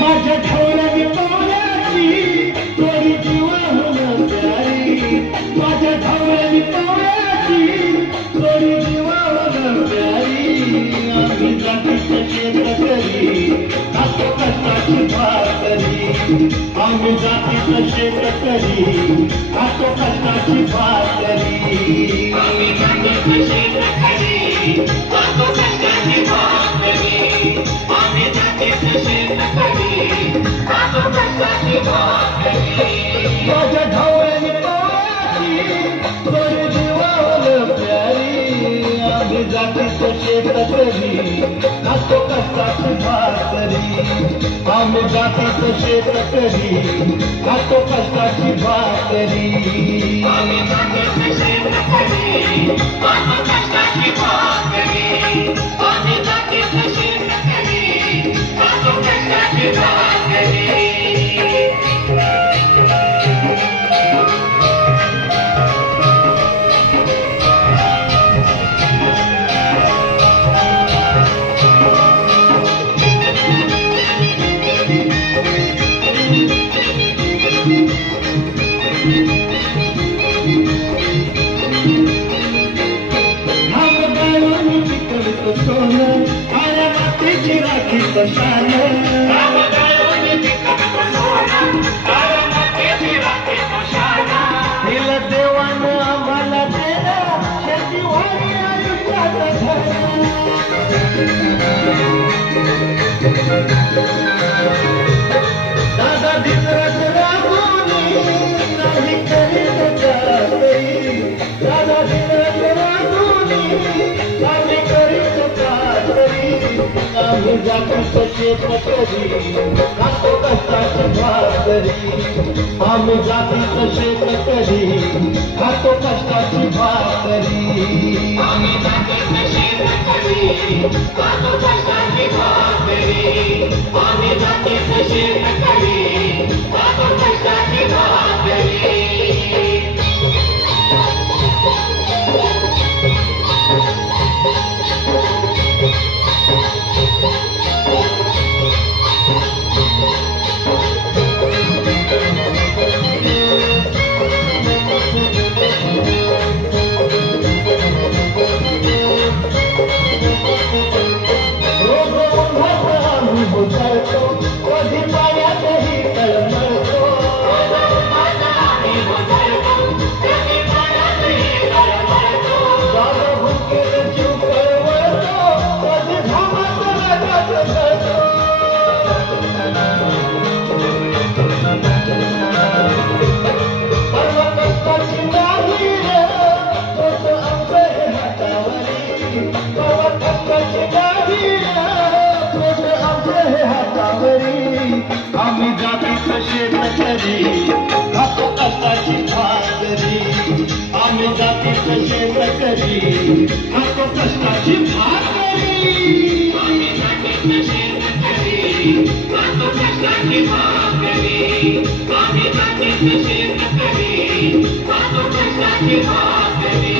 माझ्या ढवळ्याने पावल्याची तोरी जीवाहून प्यारी, माझ्या ढवळ्याने पावल्याची तोरी जीवाहून प्यारी. आम्ही जातीचं शेतकरी खातो कष्टाची भाकरी, आम्ही जातीचं शेतकरी खातो कष्टाची भाकरी. आम्ही जातीचं शेतकरी खातो कष्टाची भाकरी, आम्ही जातीचं शेतकरी खातो कष्टाची भाकरी. माझ्या ढवळ्याने पावल्याची तोरी जीवाहून प्यारी, आम्ही जातीचं शेतकरी खातो कष्टाची भाकरी, आम्ही जातीचं शेतकरी खातो कष्टाची भाकरी. आम्ही जातीचं शेतकरी खातो कष्टाची भाकरी, आम्ही जातीचं शेतकरी खातो कष्टाची भाकरी. सोनं आया मातीची राखी शान, दिलं देवानं आम्हाला देणं शेतीवाडी आयुष्याचं घर. दादा दिवस राबवली नाही करीत जातई, दादा दिवस राबवली नाही करीत जातई. आम्ही जातीचं शेतकरी खातो कष्टाची भाकरी, आम्ही जातीचं शेतकरी खातो कष्टाची भाकरी. आम्ही जातीचं शेतकरी खातो कष्टाची भाकरी, आम्ही जातीचं शेतकरी खातो कष्टाची भाकरी. कधी पाण्यातही तळमळतो, दादा भुकेला जीव कळवळतो, कधी घामात रगात जळतो. परवा कष्टाची नाही रे पोट आमचं हे हातावरी, परवा कष्टाची नाही रे पोट आमचं हे हातावरी. आम्ही जातीचं शेतकरी खातो कष्टाची भाकरी, आम्ही जातीचं शेतकरी खातो कष्टाची भाकरी. आम्ही जातीचं शेतकरी खातो कष्टाची भाकरी, आम्ही जातीचं शेतकरी खातो कष्टाची भाकरी.